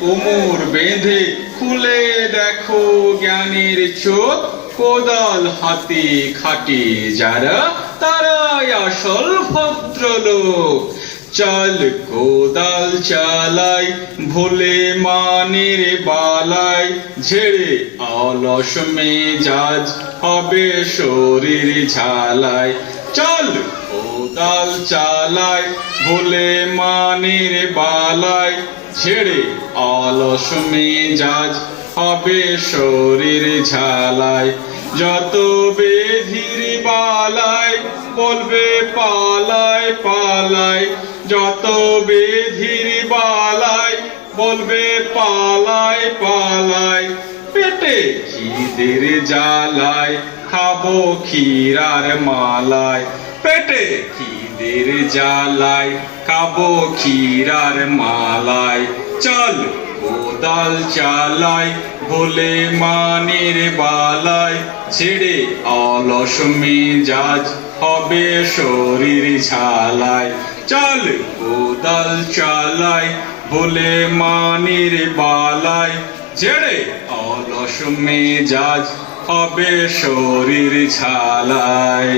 কোমর বেঁধে খুলে দেখো জ্ঞানের চোখ। কোদাল, হাতে, খাটে যারা, তারাই আসল ভদ্রলোক। চল কোদাল চালাই, ভোলে মানের বালাই। ঝেড়ে অলস মেজাজ হবে শরীর ঝালাই। চল কোদাল চালাই, ভোলে মানের বালাই। ছেড়ে অলস মেজাজ হবে শরীর ঝালায় যত বেধির বালায় বলবে পালায় পালায় যত বেধির বালায় বলবে পালায় পালায় খিদের জ্বালায় খাব ক্ষীরার মালায়। পেটে খিদের জ্বালায় খাব ক্ষীরার মালায়। চল কোদাল চালাই ভোলে মানের বালায়। ছেড়ে অলস মেজাজ হবে শরীর ঝালায়। চল কোদাল চালাই ভোলে মানের বালায়। ছেড়ে অলস মেজাজ হবে শরীর ঝালাই।